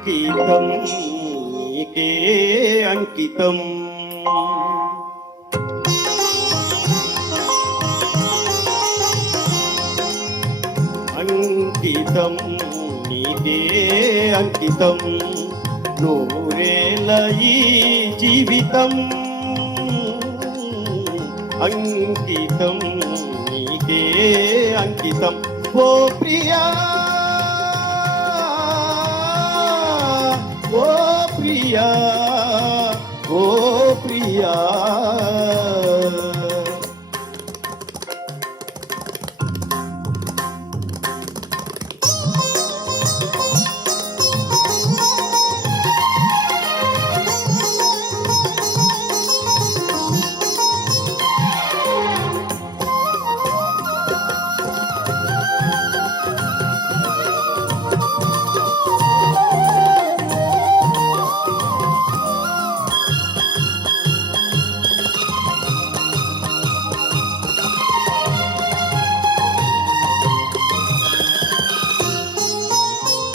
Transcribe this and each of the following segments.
అంకితం నీకే అంకితం అంకితం నీకే అంకితం నూరేళ్ళ ఈ జీవితం అంకితం నీకే అంకితం ఓ ప్రియా ఓ ప్రియా ఓ ప్రియా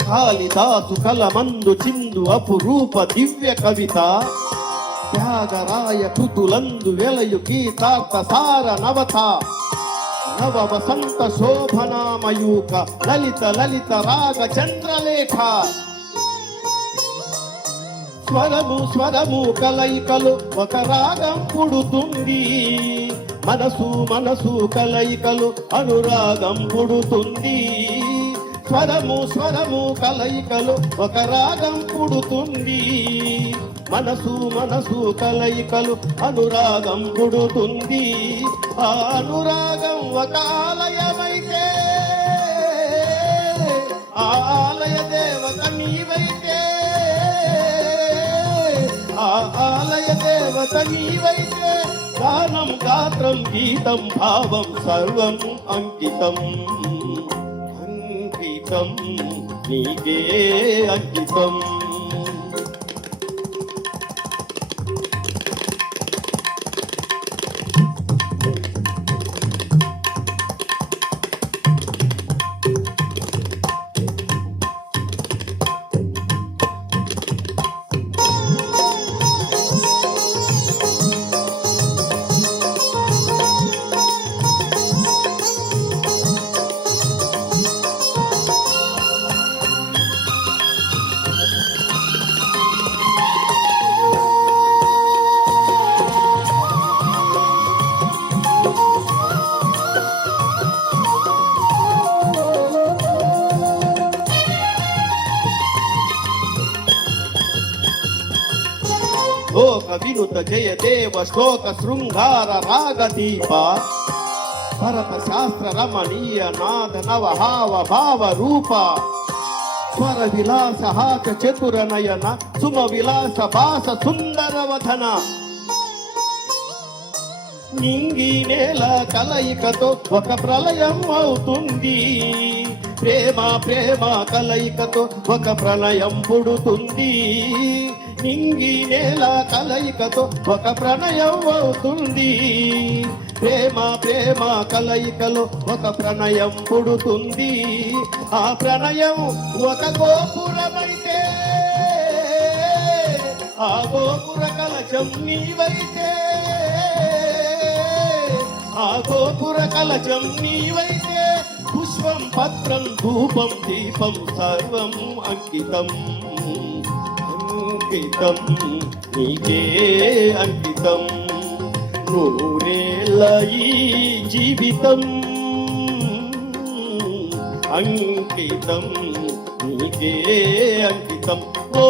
కాళిదాసు కలమందు చిందు అపురూప దివ్య కవిత త్యాగరాయ కృతులందు వెలయు గీతార్థ సార నవత నవ వసంత శోభనామయూక లలిత లలిత రాగ చంద్రలేఖ స్వరము స్వరము కలయికలు ఒక రాగం పుడుతుంది మనసు మనసు కలయికలు అనురాగం పుడుతుంది స్వరము స్వరము కలయికలు ఒక రాగం పుడుతుంది మనసు మనసు కలయికలు అనురాగం పుడుతుంది ఆ అనురాగం ఒక ఆలయమైతే ఆ ఆలయ దేవత నీవైతే ఆ ఆలయ దేవత నీవైతే గానం గాత్రం గీతం భావం సర్వం అంకితం అంకితం నీకే అంకితం లోక వినుత జయ దేవ శ్లోక శృంగార రాగదీప భరత శాస్త్ర రమణీయ నాద నవహావ భావ రూప స్వర విలాస హాస చతుర నయన సుమ విలాస భాస సుందర వదన నింగి నేల కలయికతో ఒక ప్రళయం అవుతుంది ప్రేమ ప్రేమ కలయికతో ఒక ప్రళయం పుడుతుంది నింగి నేల కలయికతో ఒక ప్రణయం అవుతుంది ప్రేమ ప్రేమ కలయికలో ఒక ప్రణయం పుడుతుంది ఆ ప్రణయం ఒక గోపురమైతే ఆ గోపుర కలశం నీవైతే ఆ గోపుర కలశం నీవైతే పుష్పం పత్రం ధూపం దీపం సర్వం అంకితం అంకితం నీకే అంకితం నూరేళ్ళ ఈ జీవితం అంకితం నీకే అంకితం ఓ